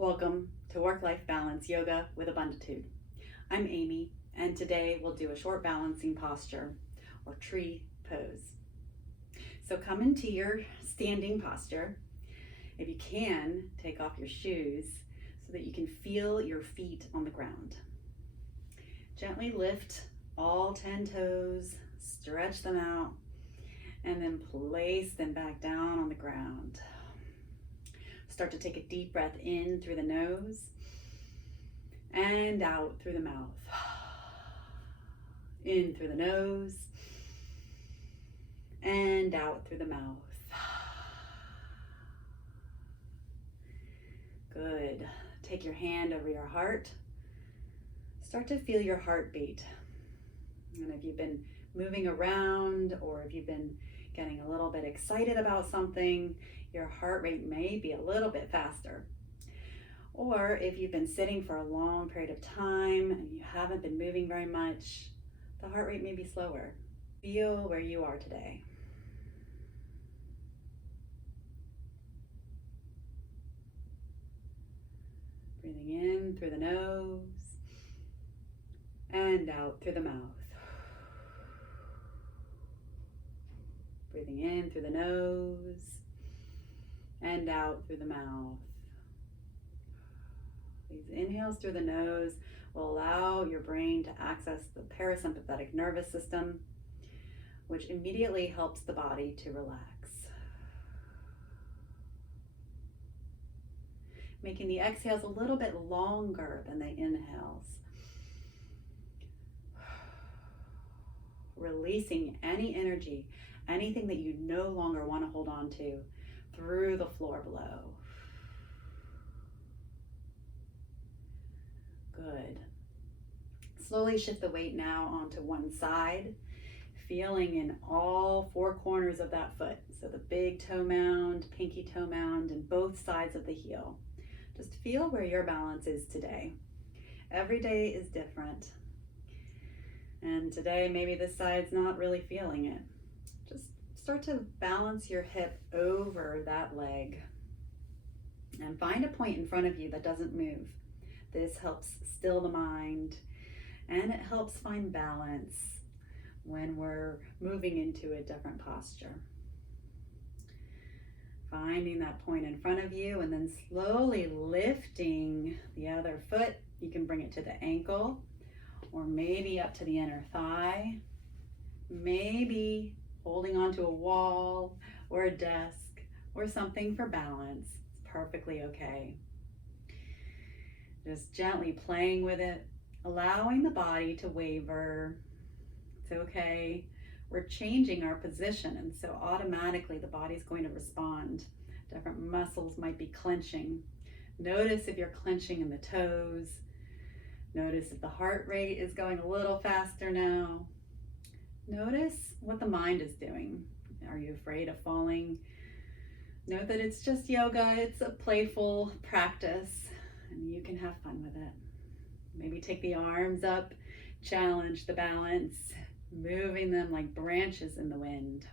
Welcome to Work-Life Balance Yoga with Abunditude. I'm Amy, and today we'll do a short balancing posture or tree pose. So come into your standing posture. If you can, take off your shoes so that you can feel your feet on the ground. Gently lift all 10 toes, stretch them out, and then place them back down on the ground. Start to take a deep breath in through the nose and out through the mouth. In through the nose and out through the mouth. Good. Take your hand over your heart. Start to feel your heartbeat. And if you've been moving around or if you've been getting a little bit excited about something, your heart rate may be a little bit faster. Or if you've been sitting for a long period of time and you haven't been moving very much, the heart rate may be slower. Feel where you are today. Breathing in through the nose and out through the mouth. Breathing in through the nose and out through the mouth. These inhales through the nose will allow your brain to access the parasympathetic nervous system, which immediately helps the body to relax. Making the exhales a little bit longer than the inhales. Releasing any energy, anything that you no longer want to hold on to, through the floor below. Good. Slowly shift the weight now onto one side, feeling in all four corners of that foot. So the big toe mound, pinky toe mound, and both sides of the heel. Just feel where your balance is today. Every day is different. And today, maybe this side's not really feeling it. Just start to balance your hip over that leg. And find a point in front of you that doesn't move. This helps still the mind, and it helps find balance when we're moving into a different posture. Finding that point in front of you, and then slowly lifting the other foot. You can bring it to the ankle, or maybe up to the inner thigh, maybe holding onto a wall or a desk or something for balance. It's perfectly okay. Just gently playing with it, allowing the body to waver. It's okay. We're changing our position, and so automatically the body's going to respond. Different muscles might be clenching. Notice if you're clenching in the toes. Notice if the heart rate is going a little faster now. Notice what the mind is doing. Are you afraid of falling? Note that it's just yoga. It's a playful practice, and you can have fun with it. Maybe take the arms up, challenge the balance, moving them like branches in the wind.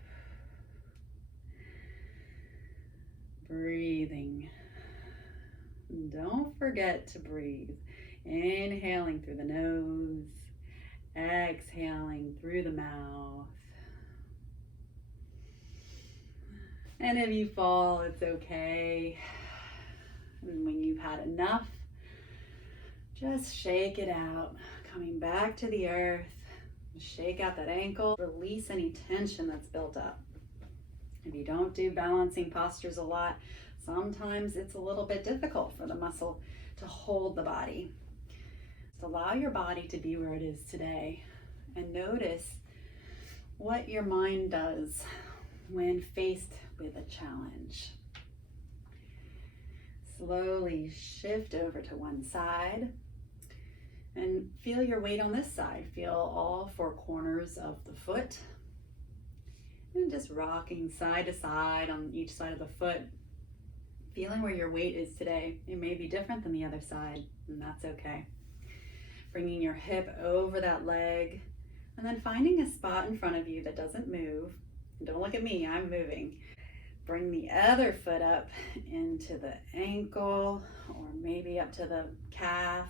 Breathing. Don't forget to breathe. Inhaling through the nose, exhaling through the mouth. And if you fall, it's okay. And when you've had enough, just shake it out. Coming back to the earth, shake out that ankle, release any tension that's built up. If you don't do balancing postures a lot, sometimes it's a little bit difficult for the muscle to hold the body. Just allow your body to be where it is today, and notice what your mind does when faced with a challenge. Slowly shift over to one side and feel your weight on this side. Feel all four corners of the foot, and just rocking side to side on each side of the foot, feeling where your weight is today. It may be different than the other side, and that's okay. Bringing your hip over that leg, and then finding a spot in front of you that doesn't move. Don't look at me, I'm moving. Bring the other foot up into the ankle, or maybe up to the calf,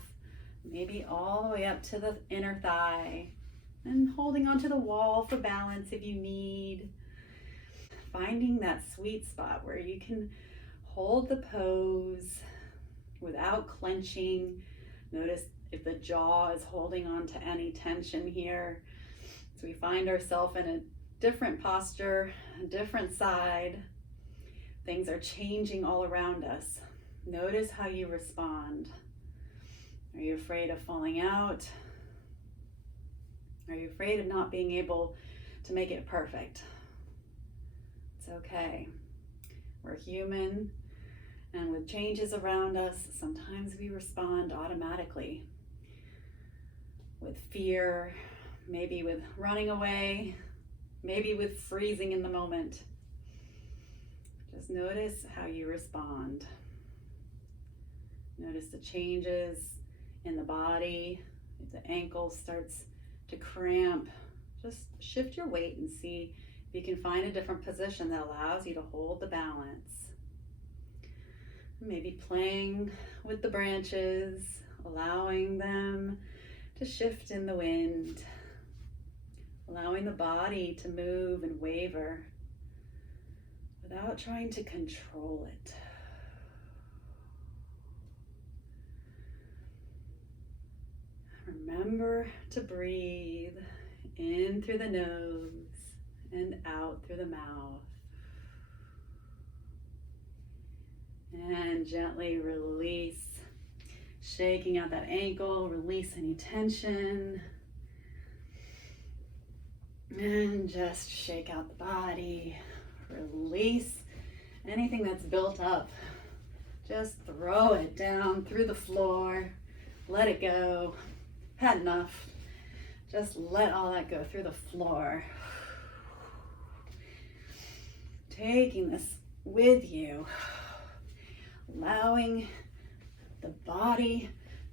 maybe all the way up to the inner thigh, and holding onto the wall for balance if you need. Finding that sweet spot where you can hold the pose without clenching. Notice if the jaw is holding on to any tension here. So we find ourselves in a different posture, a different side. Things are changing all around us. Notice how you respond. Are you afraid of falling out? Are you afraid of not being able to make it perfect? It's okay. We're human, and with changes around us, sometimes we respond automatically with fear, maybe with running away, maybe with freezing in the moment. Just notice how you respond. Notice the changes in the body. If the ankle starts to cramp, just shift your weight and see if you can find a different position that allows you to hold the balance. Maybe playing with the branches, allowing them to shift in the wind, allowing the body to move and waver without trying to control it. Remember to breathe in through the nose and out through the mouth. And gently release, shaking out that ankle, release any tension. And just shake out the body, release anything that's built up. Just throw it down through the floor, let it go. Had enough. Just let all that go through the floor. Taking this with you, allowing the body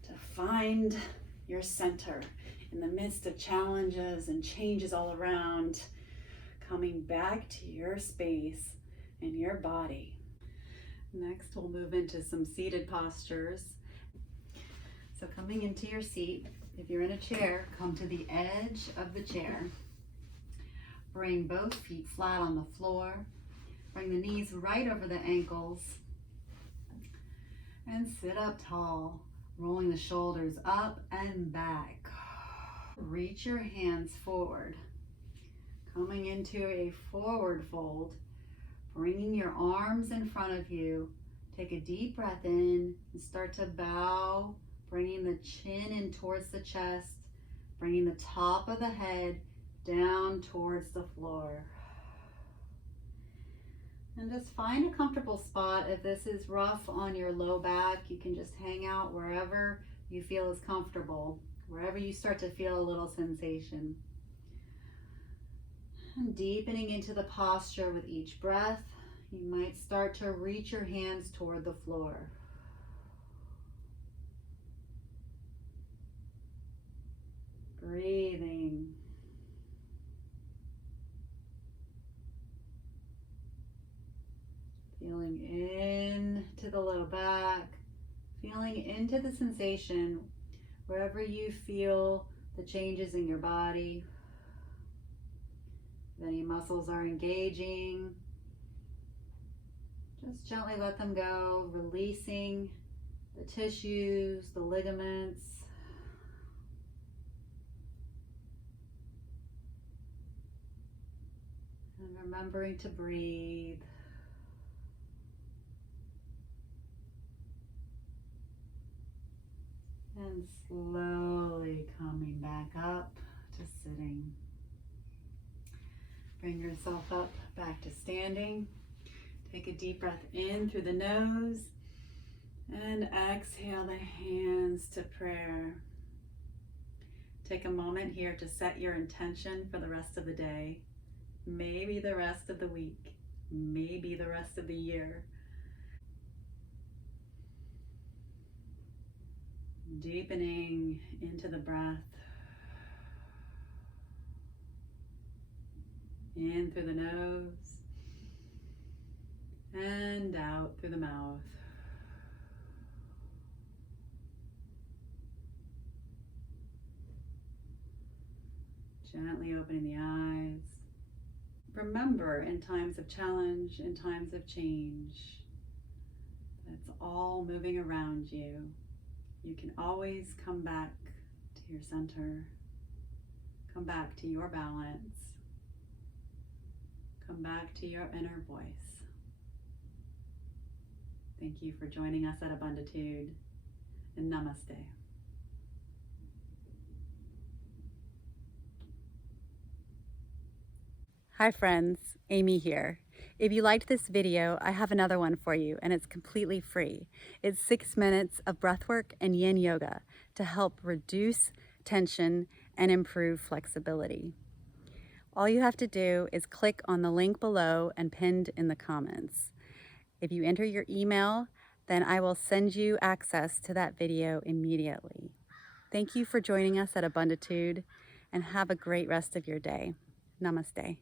to find your center in the midst of challenges and changes all around, coming back to your space and your body. Next, we'll move into some seated postures. So coming into your seat, if you're in a chair, come to the edge of the chair. Bring both feet flat on the floor. Bring the knees right over the ankles. And sit up tall, rolling the shoulders up and back. Reach your hands forward. Coming into a forward fold, bringing your arms in front of you. Take a deep breath in and start to bow, bringing the chin in towards the chest, bringing the top of the head down towards the floor. And just find a comfortable spot. If this is rough on your low back, you can just hang out wherever you feel is comfortable, wherever you start to feel a little sensation. And deepening into the posture with each breath, you might start to reach your hands toward the floor. Breathing. Feeling into the low back, feeling into the sensation wherever you feel the changes in your body. If any muscles are engaging, just gently let them go, releasing the tissues, the ligaments. And remembering to breathe. And slowly coming back up to sitting. Bring yourself up back to standing. Take a deep breath in through the nose and exhale the hands to prayer. Take a moment here to set your intention for the rest of the day, maybe the rest of the week, maybe the rest of the year. Deepening into the breath. In through the nose. and out through the mouth. Gently opening the eyes. Remember, in times of challenge, in times of change, that's all moving around you. You can always come back to your center, come back to your balance, come back to your inner voice. Thank you for joining us at Abunditude, and namaste. Hi friends, Amy here. If you liked this video, I have another one for you, and it's completely free. It's 6 minutes of breathwork and yin yoga to help reduce tension and improve flexibility. All you have to do is click on the link below and pinned in the comments. If you enter your email, then I will send you access to that video immediately. Thank you for joining us at Abunditude, and have a great rest of your day. Namaste.